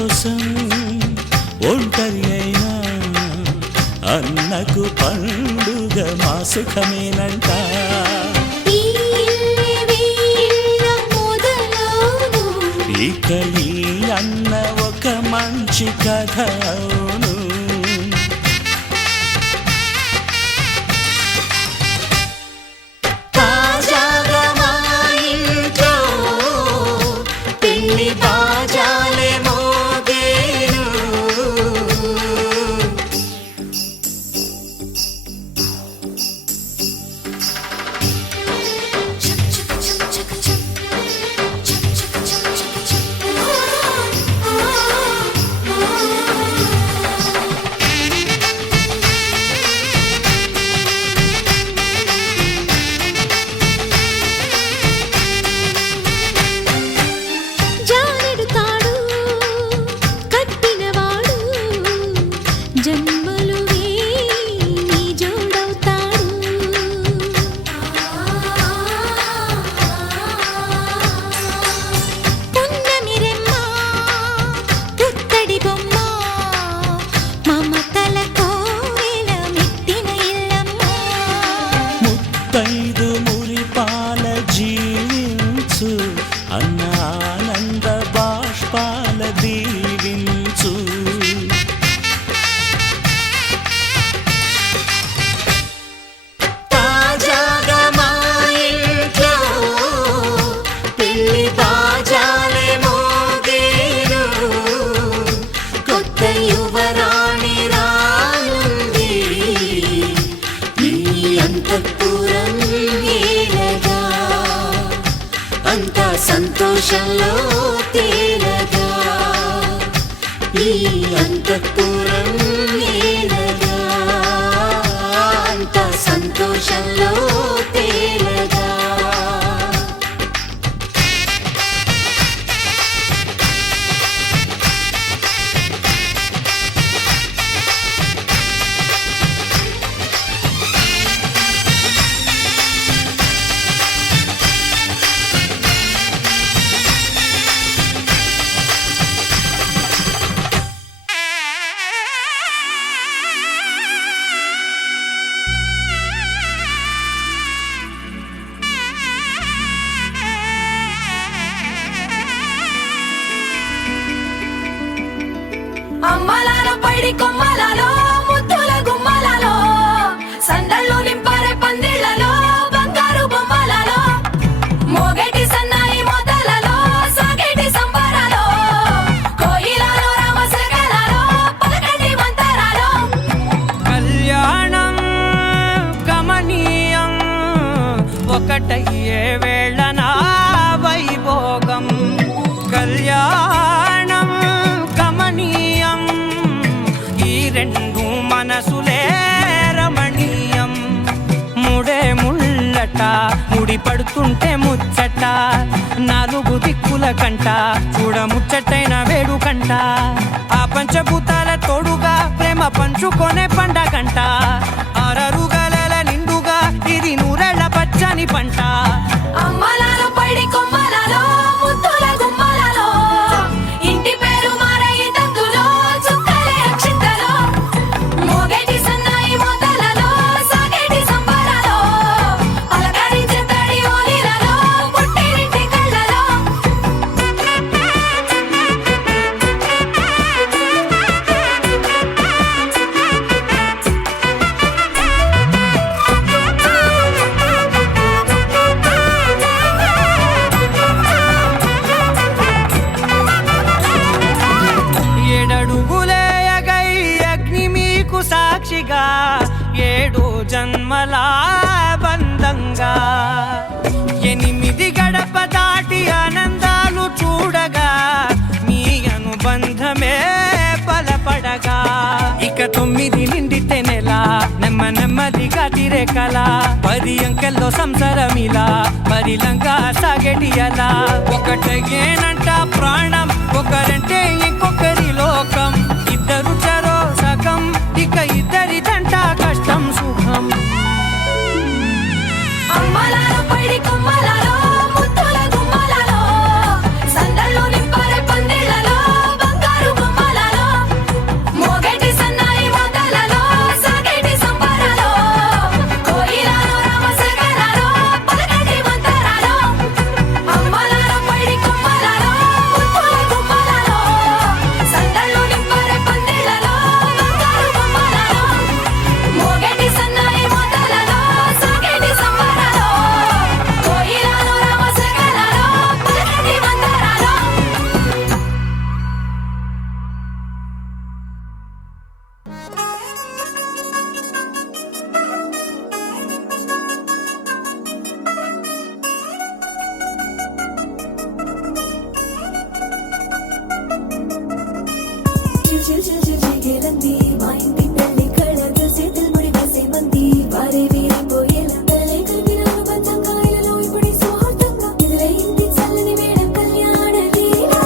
కోసం ఒంటరి అయినా అన్నకు పండుగ మా సుఖమేనంట. ఇక ఈ అన్న ఒక మంచి కథ అవును. తాజాగా మా ఇంట్లో పెళ్లి బాజాలే మోగేను. ముత్తైదు మురిపాల జీవించు అన్న ఆనంద బాష్పాల దీవించు. తాజాగా మా ఇంట్లో పెళ్లి బాజాలే మోగేను. కొత్త యువరాణి రానుంది ఈ అంతఃపురం ఏలగా. అంతా సంతోషంలో తేలగా ఈ అంతఃపురం ఏలగా. అంతా సంతోషంలో తేలగా. అమ్మలాలో పైడి కొమ్మలలో ముద్దుల గుమ్మలలో సందళ్ళు నింపారే పందిళ్లలో బంగారు బొమ్మలలో మోగేటి సన్నాయి మోతలలో సాగేటి సంబరాలో కోయిలలో రామసగలలో పలకటి మంతరాలో. కళ్యాణం గమనీయం ఒకటయ్యే వేళన వైభోగం. కళ్యాణం గమనీయం ఈ రెండు మనసులే రమణీయం. ముడే ముళ్ళట ముడి పడుతుంటే ముచ్చట నాలుగు దిక్కుల కంట చూడ ముచ్చటైన వేడుకంట. ఆ పంచభూతాల తోడుగా ప్రేమ పంచుకొనే పండగంట. అరరుగల నిండుగా ఇది నూరెళ్ళ పచ్చని పంట. అమ్మలాలో పైడి కొమ్మలలో ముద్దుల గుమ్మలలో ఇంటి పేరు మారయి తందులో చుక్కలే అక్షింతలో మోగేటి సన్నాయి మోతలలో సాగేటి సంబరాలో అలకరించే తడి ఓలిలలో పుట్టినింటి కళ్ళలో. ఏడడుగులేయగై అగ్ని మీకు సాక్షిగా 7 జన్మల బంధంగా 8 గడప దాటి ఆనందాలు చూడగా మీ అనుబంధమే బలపడగా. ఇక 9 నిండితే నెల నెమ్మదిగా తిరే కల 10 అంకెల్లో సంసారమిలా పరిలంగా సాగేటి అలా. ఒకటేనంట ప్రాణం ఒకరంటే ఇంకొకరి లోకం. ఇద్దరు చరో సగం ఇక ఇద్దరిదంట కష్టం సుఖం. అమ్మలాలో పైడి కొమ్మలలో ముద్దుల గుమ్మలలో సందళ్ళు నింపారే పందిళ్లలో బంగారు చేలంది మా ఇంటి పెళ్లి కళ్ళతో చేతులు ముడి వేసే మంది వారే వీరైపోయేలా తలే కలిపినాను పంచంగాయలలో ఇప్పుడు సౌహార్దంగా ఎదురైంది చల్లని వేళ కళ్యాణ లీలా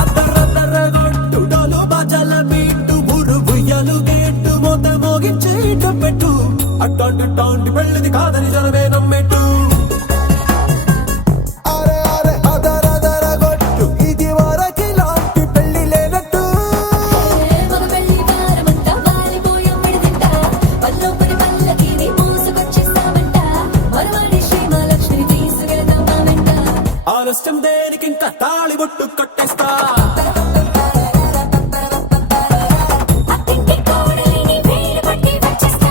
అద్దరద్దరగొట్టు డోలు బాజాల బీటు ఊరు బుయ్యలు గేట్టు మోత మోగించి పెట్టు అట్టాంటి టాంటి పెళ్ళిది కాదని జనమే నమ్మెట్టు అరే అరే అదరదరగొట్టు ఇది వరకిలాంటి పెళ్లి లేనట్టు మగ పెళ్లి వారమంతా వాలిపోయాం విడిదింట పల్లోపరి పల్లకిని మోసుకొచ్చేస్తామంట మరవాడి శ్రీమహాలక్ష్మిని తీసుకెళ్దాం మా వెంట ఆలస్యం దేనికి ఇంకా తాళి బొట్టు కట్టేస్తా అత్తింటి కోడలిని వేలు పట్టి వచ్చేస్తా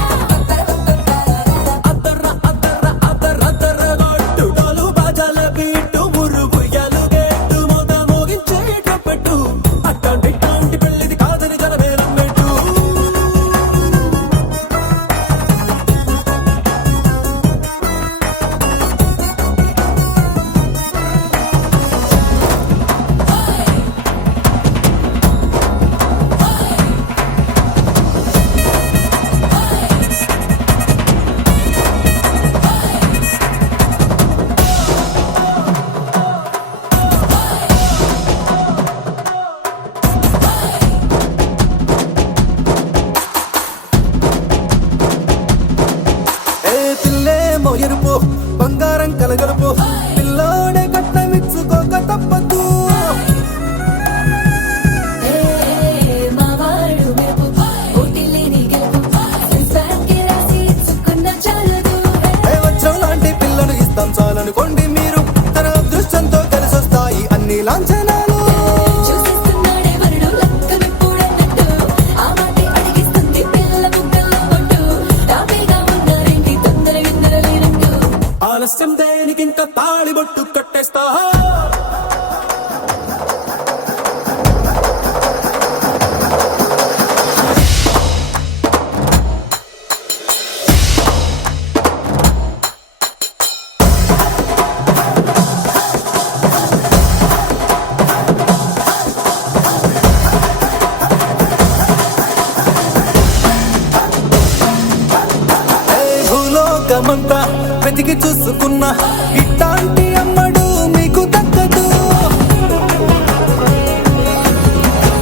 అద్దరద్దరగొట్టు డోలు బాజాల బీటు ఊరు బుయ్యలు గేట్టు మోత మోగించి పెట్టు అట్టాంటి టాంటి పెళ్ళిది కాదని జనమే నమ్మెట్టు ఏ పిల్లేమో ఎరుపు బంగారం కలగలుపు పిల్లోడే కట్టమిచ్చుకోక తప్పదు మా వాడు మెరుపు పోటీలేని గెలుపు సెన్సార్కి రాసి ఇచ్చుకున్న చాలదు ఏ వచ్చం లాంటి పిల్లను ఇస్తాం చాలనుకోండి మీరు తన అదృష్టంతో కలిసొస్తాయి అన్ని లాంఛనాలు చూసేస్తున్నాడే వరుడు లక్కమిప్పుడన్నట్టు ఆ మాటే అడిగిస్తుంది పిల్ల బుగ్గల్లో పట్టు తాపీగా ఉన్నారేంటి తొందర విందర లేనట్టు ఆలస్యం దేనికి ఇంకా తాళి బొట్టు కట్టేస్తా ఏ భూలోకమంతా వెతికి చూసుకున్నా ఇట్లాంటి అమ్మడు మీకు దక్కదు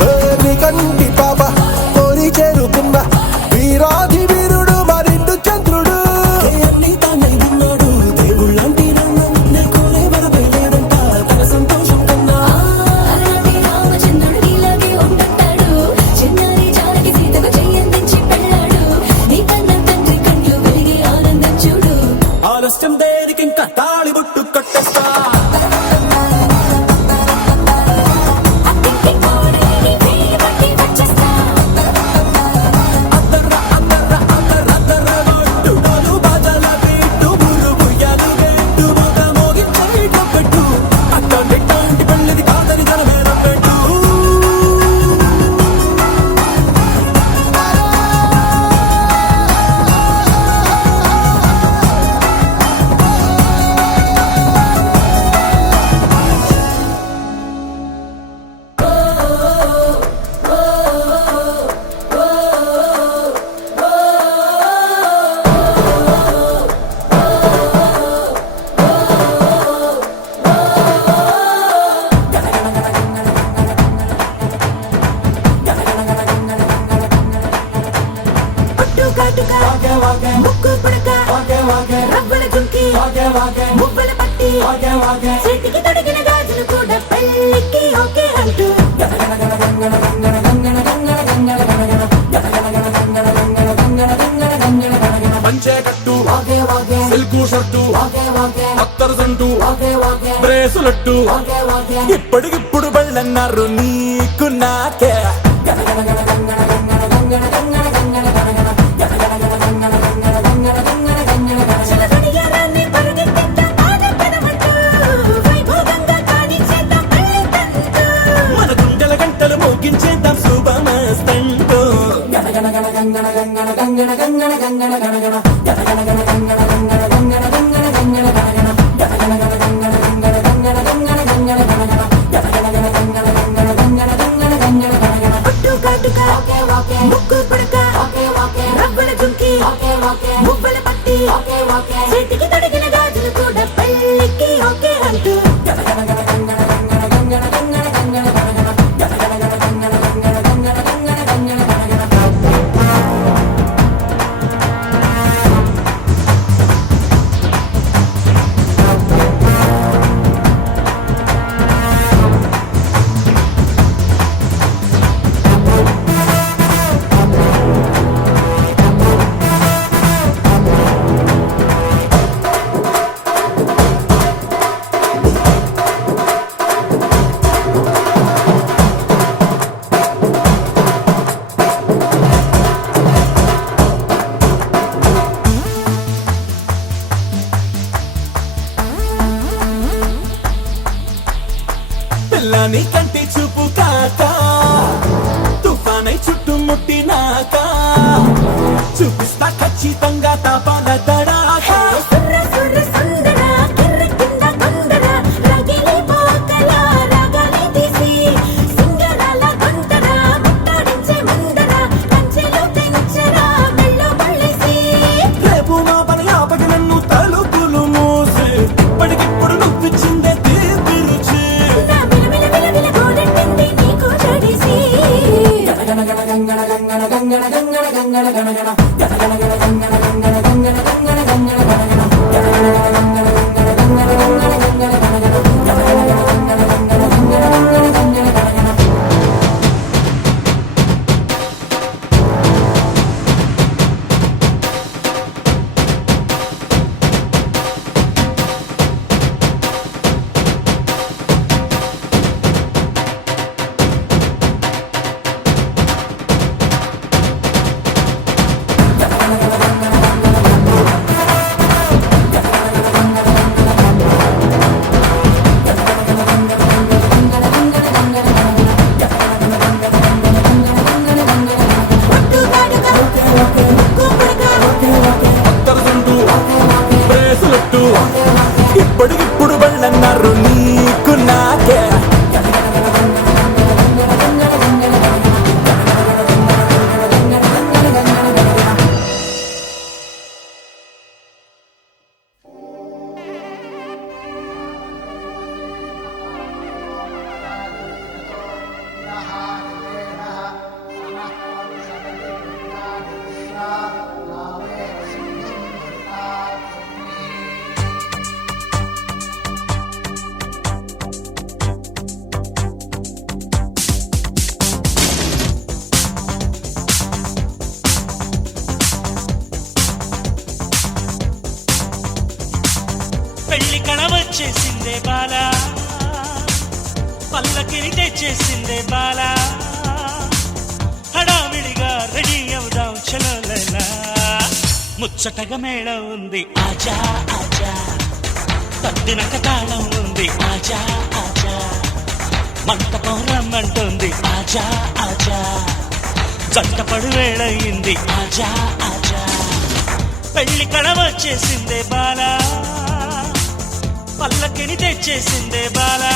ఏ మీ కంటి పాప కోరి చేరుకున్న వీరాధి వీరుడు మరిండు చంద్రుడు ఏ అన్ని తానై ఉన్నాడు దేవుళ్ళంటి నన్ను కోరే వరవేలేడంట తన సంతోషం కన్నా అలాంటి రామచంద్రుడు నీలాగే ఉంటున్నాడు చిన్నారి జానకి సీతకు చెయ్యందించి పెళ్ళాడు నీ కన్న తండ్రి కళ్ళు వెలిగి ఆనందం చూడు ఆలస్యం దేనికి ఇంకా తాళి బొట్టు కట్టేస్తా అత్తింటి కోడలిని వేలు పట్టి వచ్చేస్తా అద్దరగొట్టు డోలు బాజాల బీటు ఊరు బుయ్యలు గేట్టు మోత మోగించి పెట్టు అట్టాంటి టాంటి పెళ్ళిది కాదని జనమే నమ్మెట్టు పుట్టు కాటుక ముక్కు పుడక రవ్వల చుంకి మువ్వల పట్టి చేతికి తొడిగిన గాజులు కూడా పెళ్ళికి ఓకే అంటూ పంచే కట్టు సిల్కు షర్టు అత్తరు సంటు బ్రేసులట్టు ఇప్పటికిప్పుడు బళ్ళన్నారు నీకు నాకే చిలకడియారాన్ని పరుగెత్తిద్దాం ఆడపడమంటూ వైభోగంగా కానిచ్చేద్దాం పెళ్ళి తంతు మన గుండెల గంటలు మోగించేద్దాం శుభమస్తంటూ గణ గణ గణ గణ గణ గణ గణ గణ గణ గణ మువ్వల పట్టి చేతికి తొడిగిన గాజులు కూడా పెళ్ళికి ఓకే అంటూ పిల్లని కంటి చూపు కాక తుఫానై చుట్టుముట్టినాక చూపిస్తా ఖచ్చితంగా తాపాల తడాక సుర్ర సుర్ర సందడ కిర్ర కింద కొందర రగిలి పోకల రగలి తీసి సింగరాల కొందర ముట్టాడించే ముందర కంచెలో పెంచరా మెళ్ళు పళ్ళేసి రేపు మా పని ఆపకి నన్ను తలుపులు మూసి ఇప్పటికిప్పుడు నువ్విచ్చిందే తీపి రుచి నా మిలమిల మిలమిల గోలెట్టింది నీకు జడిసి పట్టుగాడుగా ముక్కుపుడగా తరచుంటూ బ్రేసులెట్టు ఇప్పటికిప్పుడు వెళ్ళన్నారు నీకు నాకే పెళ్లి కళ వచ్చేసిందే బాలా పల్లకిని తెచ్చేసిందే బాలా హడావిడిగా రెడీ అవుదాం చలో లైలా ముచ్చటగా మేళం ఉంది ఆజా ఆజా తద్దినక తాళం ఉంది ఆజా ఆజా మంటపం రమ్మంటుంది ఆజా ఆజా జంటపడు వేళయింది ఆజా ఆజా పెళ్లి కళ వచ్చేసిందే బాలా పల్లకిని తెచ్చేసిందే బాలా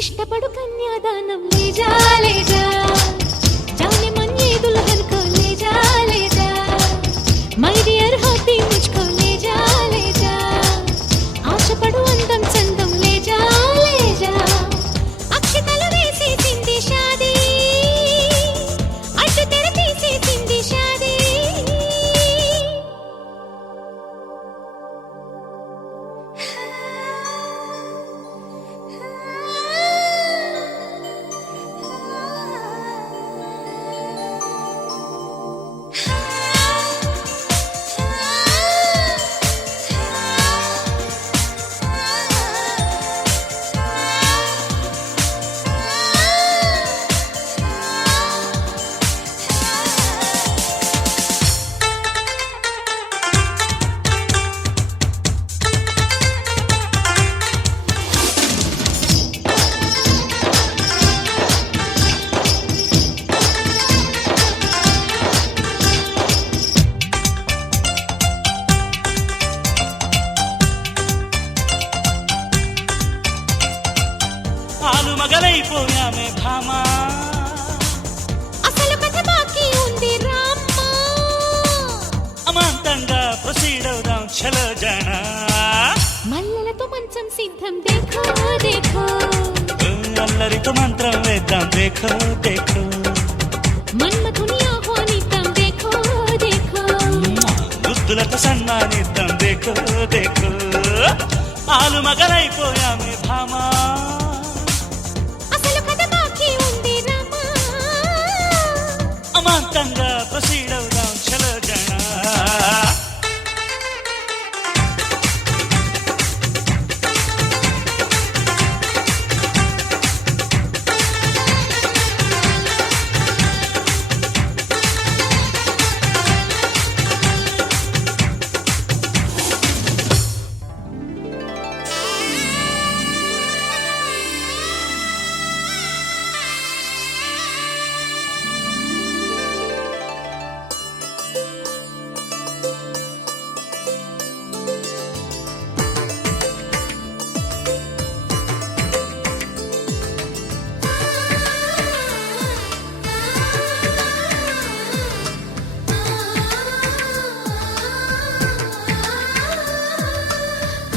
ఇష్టపడు కన్యాదానం లేజా లేజా जाने मन ये दुल्हन को ले जा मై డియర్ హార్టీ मुझको ले जा ఆశపడు అందం చందం ले जा అక్షతలు వేసేసింది షాదీ అడ్డు తెర తీసేసింది షాదీ మగలైపోయామే భామా అసలు కథ బాకీ ఉంది రామ్మా అమాంతంగా ప్రొసీడ్ అవుదాం చలో జానా మల్లెలతో మంచం సిద్ధం దేఖో దేఖో అల్లరితో మంత్రం వేద్దాం దేఖో దేఖో మన్మథుని ఆహ్వానిద్దాం దేఖో దేఖో బుద్ధులతో సన్మానిద్దాం దేఖో దేఖో ఆలు మగలైపోయామే భామా అసలు కథ బాకీ ఉంది రామా అమాంతంగా ప్రొసీడ్ అవుదాం చలో జానా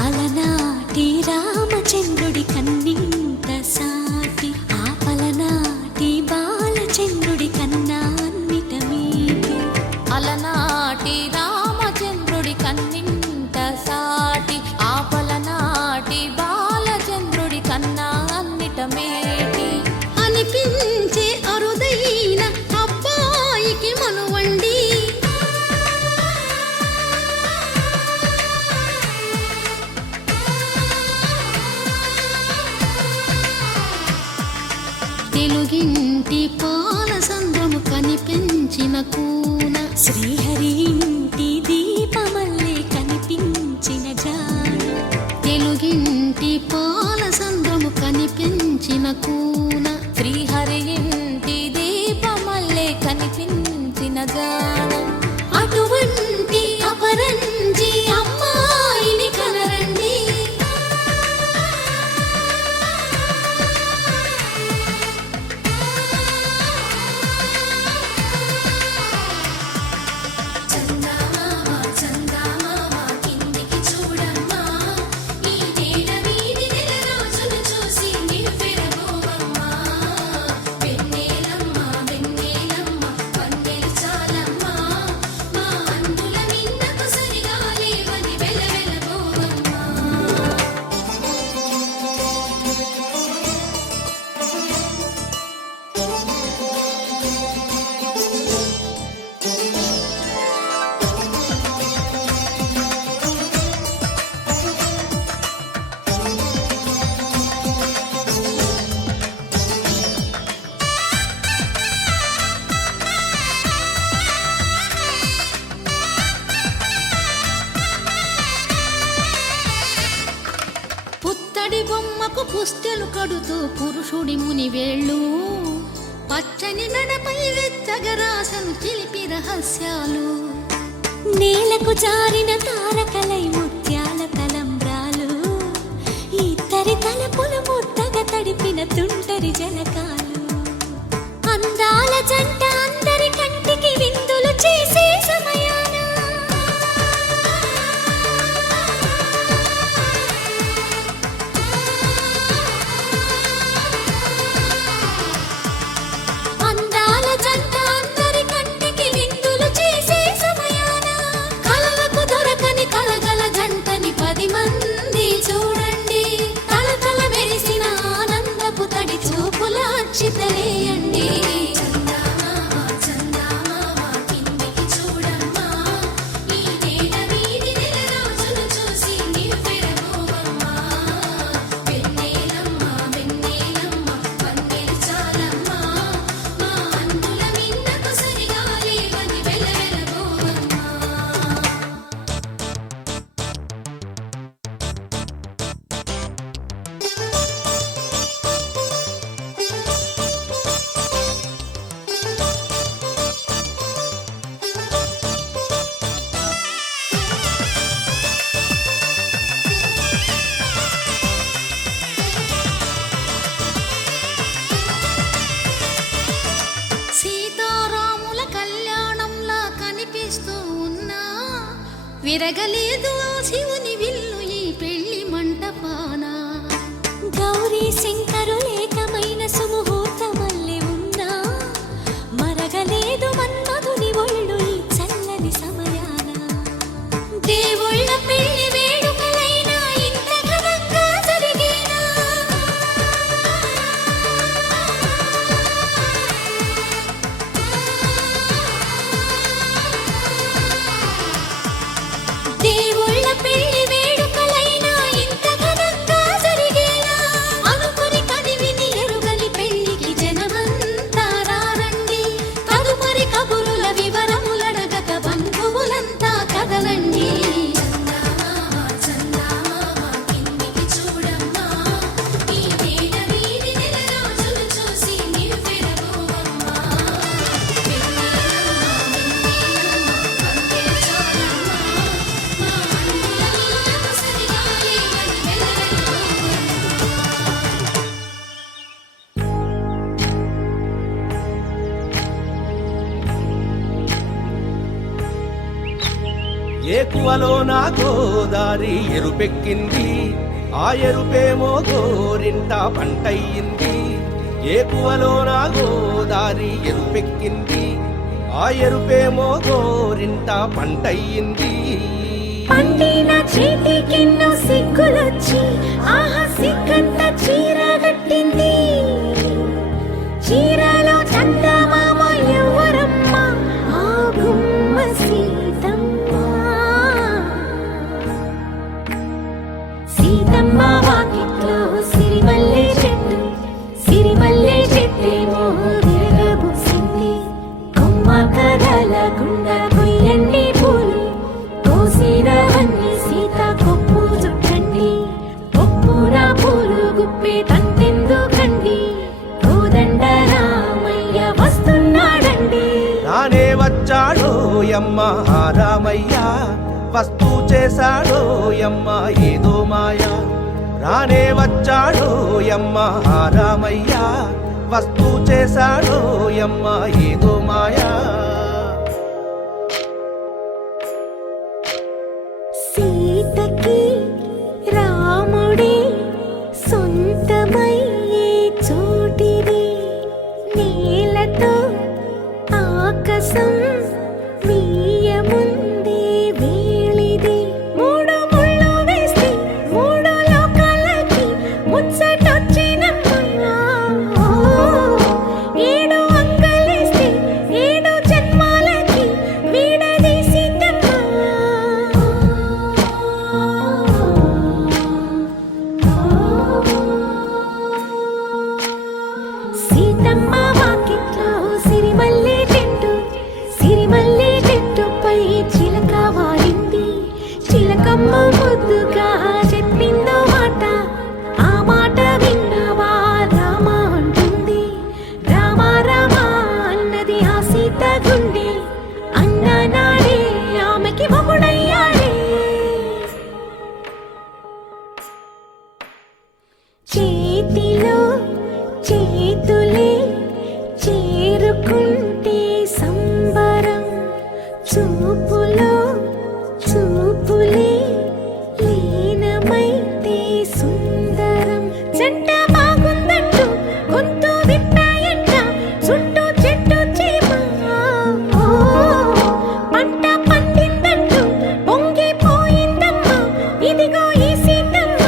అలనాటి రామచంద్రుడి కన్నింత సాటి ఆపలనాటి బాలచంద్రుడి కన్నా అన్నిట మీటి అలనాటి రామచంద్రుడి కన్నింట సాటి ఆపలనాటి బాలచంద్రుడి కన్నా అన్నిట మేటి అనిపించే అరుదైన అబ్బాయికి మనువండి తెలుగింటి పాల సంద్రము కనిపించిన కూన శ్రీహరి ఇంటి దీపమల్లే కనిపించిన జాన తెలుగింటి పాల సంద్రము కనిపించిన కూన శ్రీహరి ఇంటి దీపమల్లే కనిపించిన జాన అటువంటి అపరంజి అమ్మాయిని కనరండి చందమామ చందమామ కిందికి చూడమ్మా ఈ నేల వీధి నెల రోజులు చూసి నివ్వెరబోవమ్మా వెన్నెలమ్మ వెన్నెలమ్మ వన్నెలు చాలమ్మా మా అందుల నిన్నకు సరిగా లేవని వెలవెలబోవమ్మా పుత్తడి బొమ్మకు పుస్తెలు కడుతూ పురుషుడి ముని వేళ్ళు పచ్చని నడపై వెచ్చగరాసను చిలిపి రహస్యాలు నేలకు జారిన తారకలై ముత్యాల తలంబ్రాలు ఇద్దరి తలపులు ముద్దగా తడిపిన తుంటరి జలకాలు అందాల జంట అందరి కంటికి విందులు చేసే సమయాన అందాల జంట అందరి కంటికి విందులు చేసే సమయాన కలలకు దొరకని కలగల జంటని 10 మంది చూడండి తల తల విరగలేదు ఆ శివుని విల్లు ఈ పెళ్లి మంటపాన. గౌరీ శంకరు ఏకమైన సుముహూర్తమల్లె ఉన్నా మరగలేదు మన్మధుని ఒళ్ళు ఈ చల్లని సమయాన. దేవుళ్ళ పెళ్లి వేడుకలైనా ఇంత ఘనంగా జరిగేనా? దేవుళ్ళ పెళ్లి వేడుకలైనా ఇంత ఘనంగా జరిగేనా? అనుకుని కనివిని ఎరుగని పెళ్లికి జనమంతా రారండి. తదుపరి కబురుల వివరములడగక బంధువులంతా కదలండి. కిందికి చూడమ్మా, ఈ వేళ వీధి నెల రోజులు చూసి నివ్వెరపోవమ్మా. ఏకువలో నా గోదారి ఎరుపెక్కింది, ఆ ఎరుపేమో గోరింట పంటయ్యింది. ఏకువలో నా గోదారి ఎరుపెక్కింది, ఆ ఎరుపేమో గోరింట పంటయ్యింది. పండిన చేతికెన్నో సిగ్గులొచ్చి ఆహా సిగ్గంత చీర కట్టింది. చీరలో చందమామ ఎవరమ్మ? ఆ గుమ్మ సీతమ్మ. సీతమ్మ వాకిట్లో సిరిమల్లె చెట్టు, సిరిమల్లె చెట్టేమో విరగబూసింది. కొమ్మ కదలకుండా కొయ్యండి పూలు, కోసినవన్నీ సీత కొప్పు చుట్టండి. కొప్పున పూలు గుప్పే తంతెందుకండి, కోదండ రామయ్య వస్తున్నాడండి. రానే వచ్చాడో యమ్మ ఆ రామయ్య, వస్తూ చేశాడో యమ్మ ఏదో మాయా. రానే వచ్చాడో యమ్మ ఆ రామయ్య, వస్తూ చేశాడో యమ్మ ఏదో మాయా. సీతకి రాముడే సొంతమయ్యే చోటిది. నేలతో ఆకాశం వీయముందే వేళిది. మూడు ముళ్ళు వేస్తే మూడు లోకాలకి ముచ్చటొచ్చినమ్మా. ఏడు అంగలేస్తే ఏడు జన్మాలకి వీడదీసిద్దమ్మా. సీతమ్మ వాకిట్లో సిరిమల్లె చెట్టు, సిరిమల్లె చెట్టుపై చిలక వాలింది. చిలకమ్మ ముద్దుగా చెప్పిందో మాట, ఆ మాట విన్నవా రామ అంటుంది. రామ రామ అన్నది ఆ సీత గుండె, అన్న నాడే ఆమెకి మొగుడయ్యాడే. చేతిలో చేతులే చేరుకుంటే సంబరం, చూపులో చూపులే లీనమైతే సుందరం. జంట బాగుందంటూ గొంతు విప్పాయంట చుట్టూ చెట్టు చీమ. పంట పండిందంటూ పొంగిపోయిందమ్మా, ఇదిగో ఈ సీతమ్మ.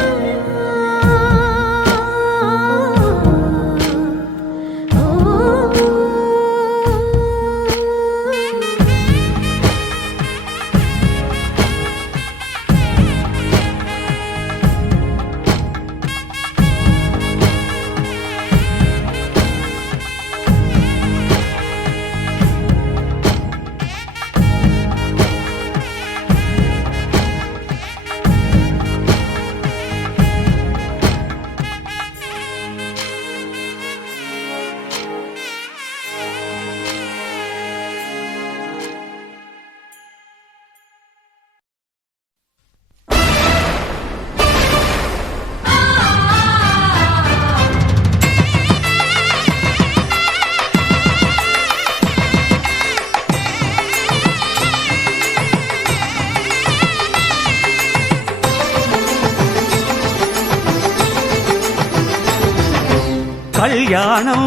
కళ్యాణం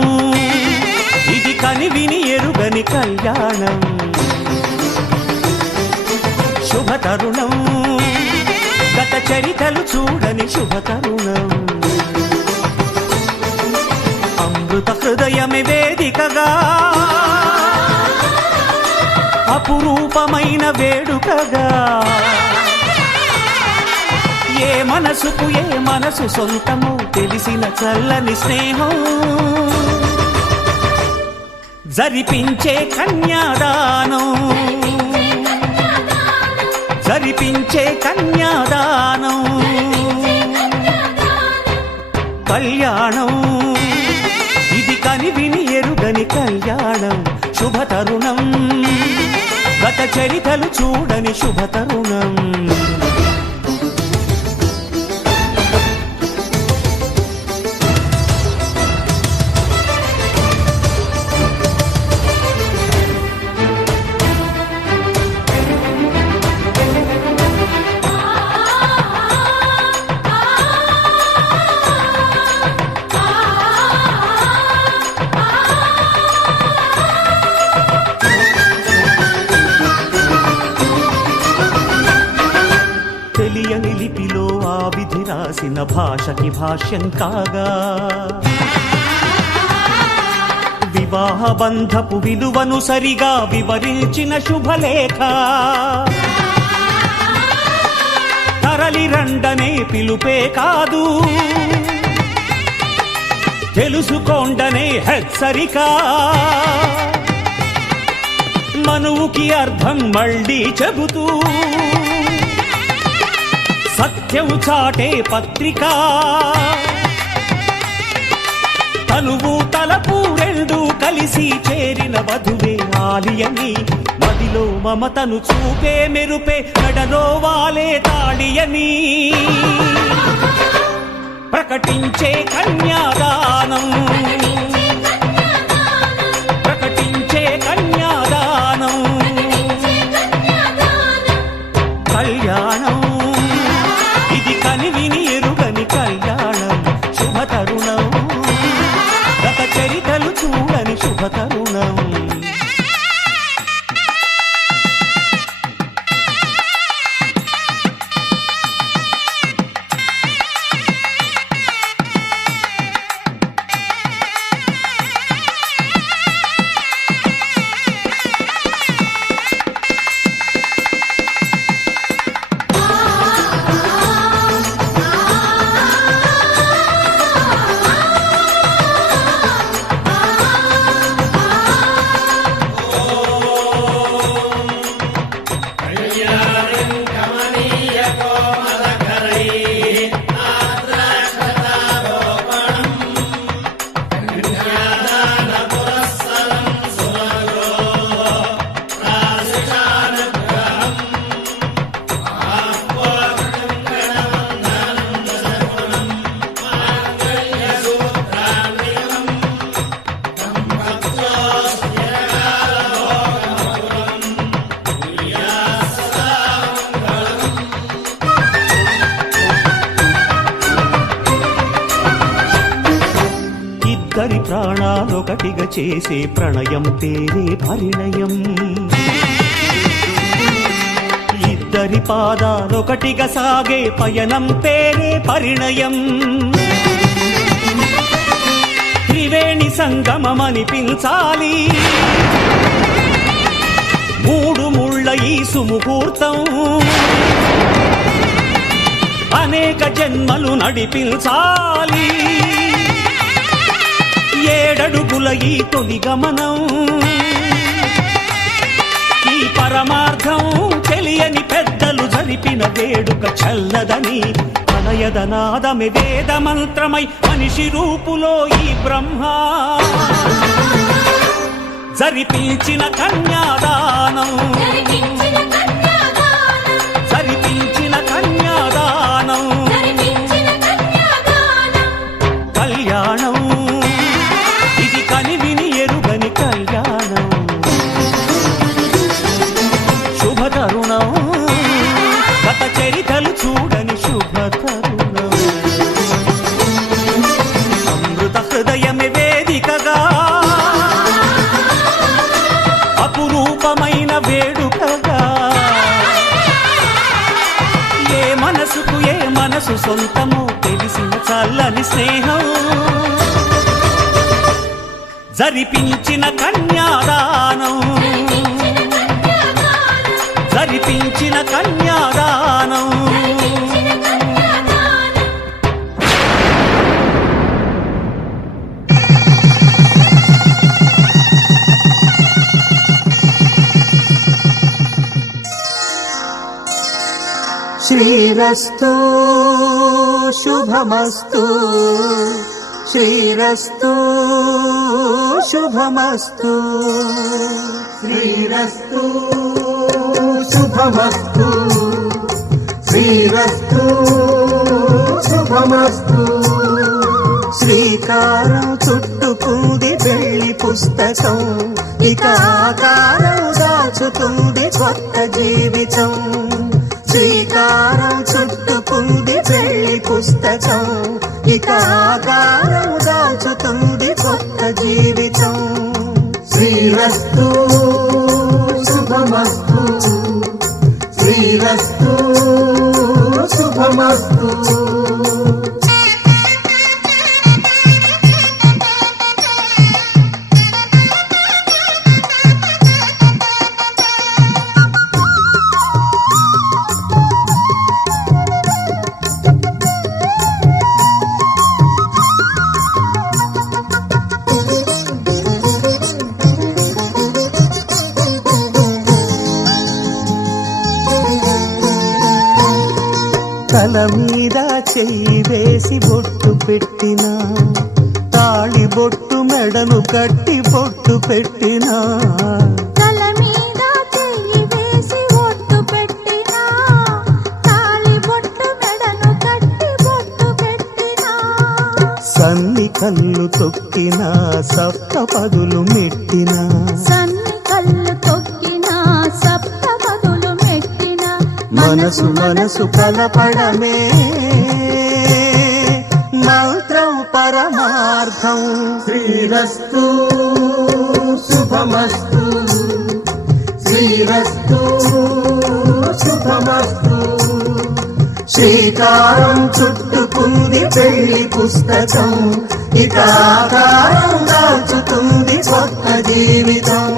ఇది కనివిని ఎరుగని కళ్యాణం శుభతరుణం గత చరితలు చూడని శుభతరుణం అమృత హృదయమే వేదికగా అపురూపమైన వేడుకగా ఏ మనసు సొంతమో తెలిసిన చల్లని స్నేహం జరిపించే కన్యాదానం జరిపించే కన్యాదానం కళ్యాణం ఇది కనివిని ఎరుగని కళ్యాణం శుభతరుణం గత చరితలు చూడని శుభతరుణం తెలియని లిపిలో ఆ విధి రాసిన భాషకి భాష్యం కాగా వివాహ బంధపు విలువను సరిగా వివరించిన శుభలేఖ తరలి రండనే పిలుపే కాదు తెలుసుకోండనే హెచ్చరిక మనువుకి అర్థం మళ్ళీ చెబుతూ సత్యం చాటే పత్రిక తనువు తలపు రెండు కలిసి చేరిన వధువే ఆలియని మదిలో మమతను చూపే మెరుపే నడలో వాలే తాళియని ప్రకటించే కన్యాదానం ప్రకటించే కన్యాదానం కళ్యాణం ఇది కనివిని ఎరుగని కళ్యాణం శుభతరుణం గత చరితలు చూడని శుభతరుణం ఇద్దరి ప్రాణాలొకటిగా చేసే ప్రణయం పేరే పరిణయం ఇద్దరి పాదాలొకటిగా సాగే పయనం పేరే పరిణయం త్రివేణి సంగమమనిపించాలి మూడు ముళ్ళ ఈ సుముహూర్తం అనేక జన్మలు నడిపించాలి ఏడడుగుల ఈ తొలి గమనం ఈ పరమార్థం తెలియని పెద్దలు జరిపిన వేడుక చల్లదని అనయదనాదమే వేద మంత్రమై మనిషి రూపులో ఈ బ్రహ్మ జరిపించిన కన్యాదానం జరిపించిన కన్యాదానం కళ్యాణం ఇది కనివిని ఎరుగని కళ్యాణం శుభతరుణం గత చరితలు చూడని శుభతరుణం అమృత హృదయమే సొంతము తెలిసిన చల్లని స్నేహం జరిపించిన కన్యాదానం జరిపించిన కన్యాదానం శ్రీరస్తు శుభమస్తు శ్రీరస్తు శుభమస్తు శ్రీరస్తు శుభమస్తు శ్రీరస్తు శుభమస్తు శ్రీకారం చుట్టుకుంది పెళ్లి పుస్తకం ఇక ఆకారం దాచుతుంది కొత్త జీవితం శ్రీకారం చుట్టుకుంది పెళ్లి పుస్తకం ఇక ఆకారం దాచుతుంది కొత్త జీవితం శ్రీరస్తు శుభమస్తు శ్రీరస్తు శుభమస్తు తల మీద చెయ్యి వేసి బొట్టు పెట్టినా తాళి బొట్టు మెడను కట్టి బొట్టు పెట్టినా తల మీద చెయ్యి వేసి బొట్టు పెట్టినా తాళి బొట్టు మెడను కట్టి బొట్టు పెట్టినా సన్ని కళ్ళు తొక్కినా సప్త పదులు మెట్టినా సన్ని కళ్ళు తొక్కినా సప్త పదులు మెట్టినా మనసు మనసు కలపడమే మంత్రం పరమార్థం శ్రీరస్తు శుభమస్తు శ్రీరస్తు శుభమస్తు శ్రీకారం చుట్టుకుంది పెళ్లి పుస్తకం ఇక ఆకారం దాచుతుంది కొత్త జీవితం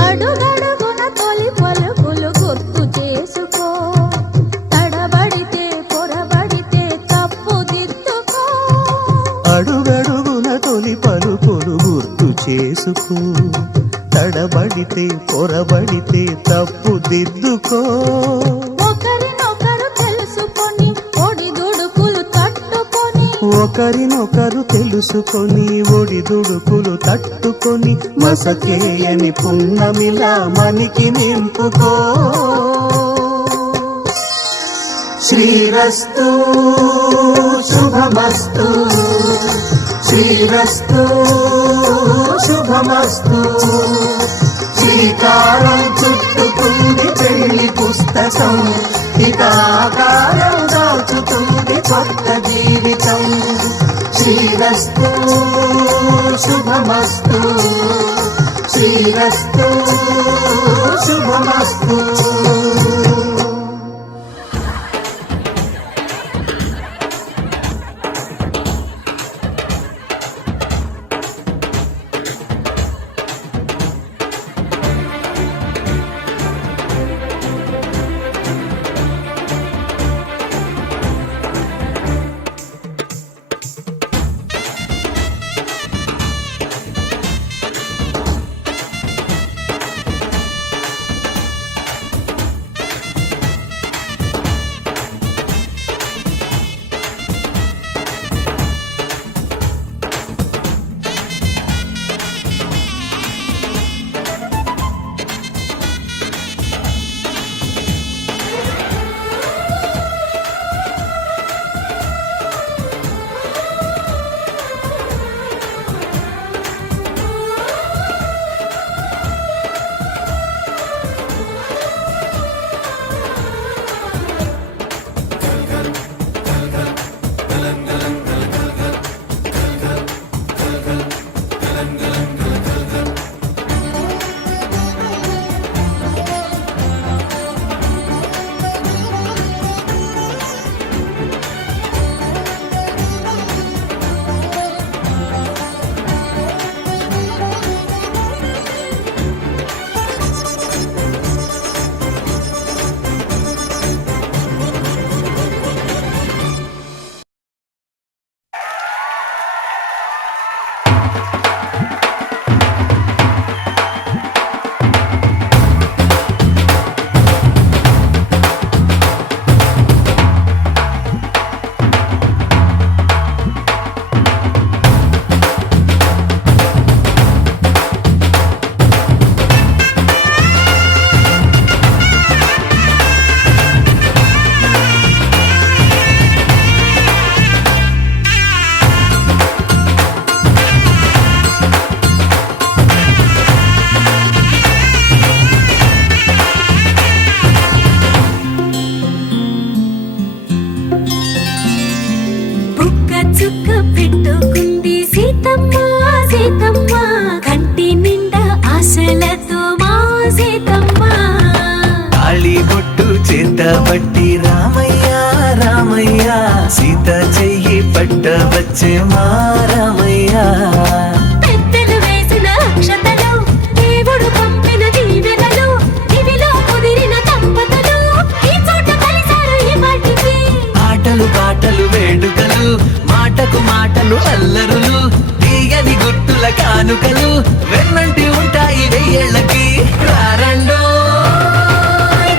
అడుగడుగున తొలి పలుకులు గుర్తు చేసుకో తడబడితే పొరబడితే తప్పు దిద్దుకో అడుగడుగున తొలి పలుకులు గుర్తు చేసుకో తడబడితే పొరబడితే తప్పు దిద్దుకో ఒకరినొకరు తెలుసుకొని ఒడిదుడుకులు తట్టుకొని ఒకరినొకరు తెలుసుకొని ఒడిదుడుకులు తట్టుకొని మసకేయని పున్నమిలా మనికి నింపుకో శ్రీరస్తు శుభమస్తు శ్రీరస్తు శుభమస్తు శ్రీకారం చుట్టుకుంది పెళ్లి పుస్తకం ఇక ఆకారం దాచుతుంది కొత్త జీవితం శ్రీరస్తు శుభమస్తు శ్రీరస్తు శుభమస్తు పట్టి రామయ్య రామయ్య సీత చెయ్యి పట్ట వచ్చే మా రామయ్య పెద్దలు వేసిన అక్షతలు దేవుడు పంపిన దీవెనలు ఇవిలో కుదిరిన దంపతులు ఈ చోట కలిసారు ఈ వాటికి ఆటలు పాటలు వేడుకలు మాటకు మాటలు అల్లరులు తీయని గుర్తుల కానుకలు వెన్నంటి ఉంటాయి వెయ్యేళ్ళకి రారండో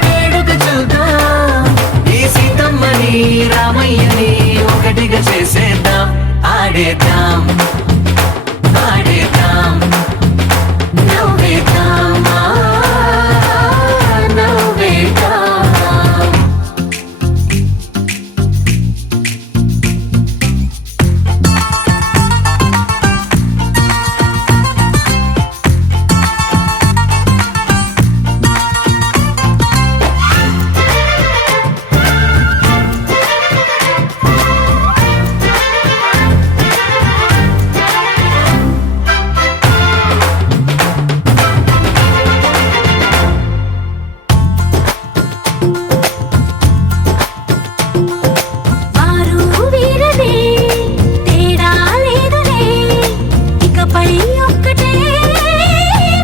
వేడుక చూద్దాం ఈ సీతమ్మని రామయ్యని ఒకటిగా చేసేద్దాం ఆడేద్దాం ఆడేద్దాం నవ్వేద్దాం నవ్వేద్దాం వారు వీరనే తేడా లేదులే ఇకపై ఒక్కటే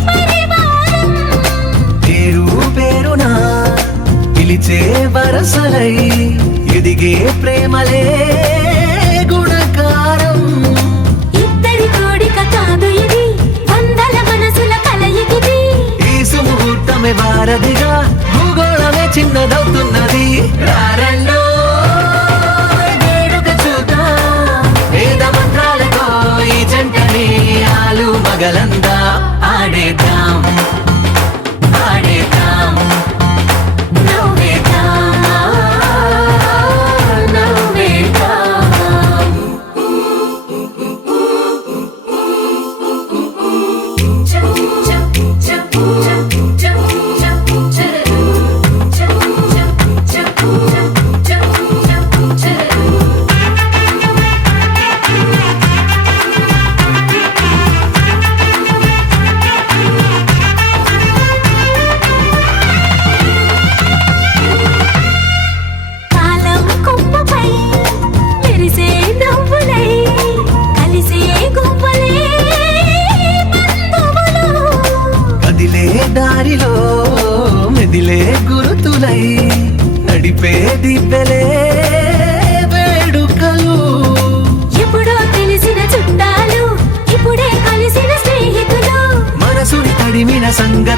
పరివారం పేరు పేరునా పిలిచే వరసలై ఎదిగే ప్రేమలే గుణకారం ఇద్దరి కోడిక కాదు ఇది వందల మనసుల కలయికిది ఈ సుముహూర్తమే వారధిగా భూగోళమే చిన్నదవుతున్నది రారండో వేడుక చూద్దాం వేద మంత్రాలతో ఈ జంటని ఆలు మగలందా ఆడేద్దాం ఆడేద్దాం నవ్వేద్దాం నవ్వేద్దాం కాలం కొమ్మపై మెరిసే నవ్వులై కలిసే గువ్వలే బంధువులు కదిలే దారిలో మెదిలే గురుతులై నడిపే దిబ్బెలే వేడుకలు ఎప్పుడో తెలిసిన చుట్టాలు ఇప్పుడే కలిసిన స్నేహితులు మనసుని తడిమిన సంగ